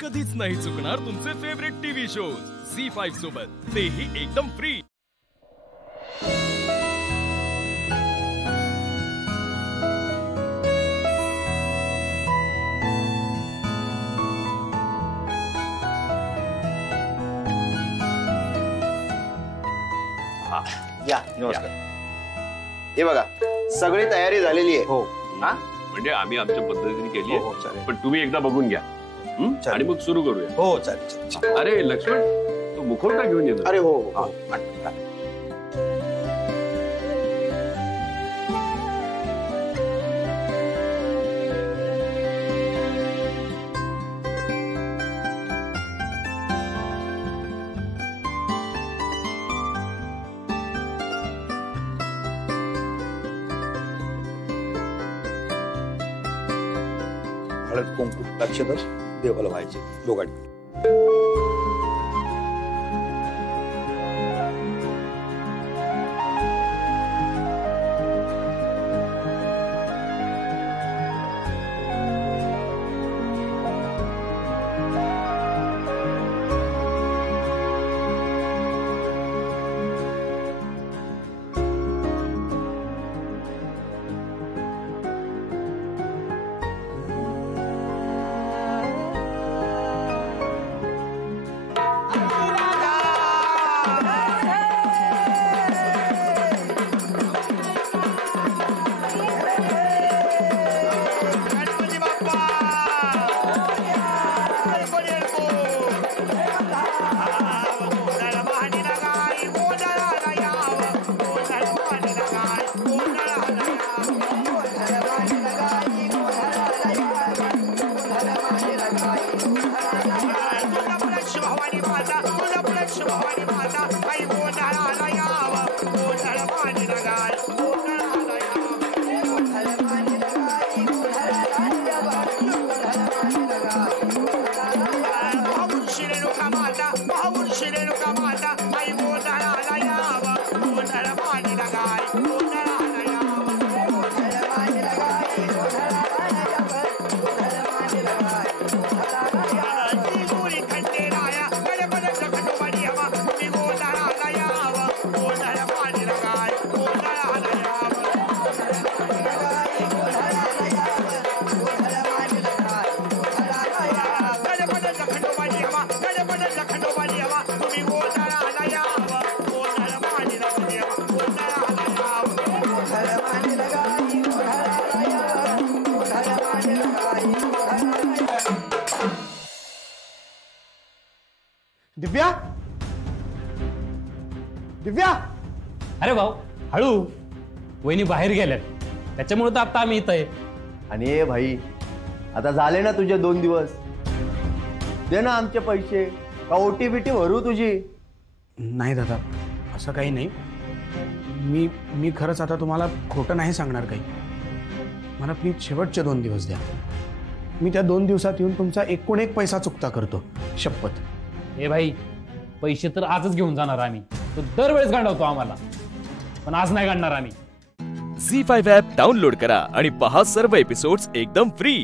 कधीच नाही चुकणार तुमचे फेवरेट टीव्ही शोज झी5 सोबत, तेही एकदम फ्री। या नमस्कार। हे बघा सगळी तयारी झालेली आहे। हो हा म्हणजे आम्ही आमच्या पद्धतीने केली हो, चालेल. आहे, पण तुम्ही एकदा बघून घ्या आणि मग सुरू करूया। हो चालेल। अरे लक्ष्मण, तू मुखवटा घेऊन येतो? अरे हो हो हळद कुंकू लक्षातच देवाला व्हायचे दोघांनी। दिव्या, दिव्या, अरे भाऊ हळू, वहिनी बाहेर गेल्यात त्याच्यामुळे तर आता आम्ही इथं आहे। आणि भाई आता झाले ना तुझे 2 दिवस, दे ना आमचे पैसे, का ओटीबीटी भरू तुझी? नाही दादा असं काही नाही, मी खरंच आता तुम्हाला खोटं नाही सांगणार काही। मला प्लीज शेवटचे 2 दिवस द्या, मी त्या 2 दिवसात येऊन तुमचा एकूण एक पैसा चुकता करतो, शपथ। ए भाई पैसे तर आजच घेऊन जाणार आम्ही, तो दरवेळेस गांडवतो आम्हाला, पण आज नाही गांडणार आम्ही। झी5 ॲप डाउनलोड करा आणि पहा सर्व एपिसोड्स एकदम फ्री।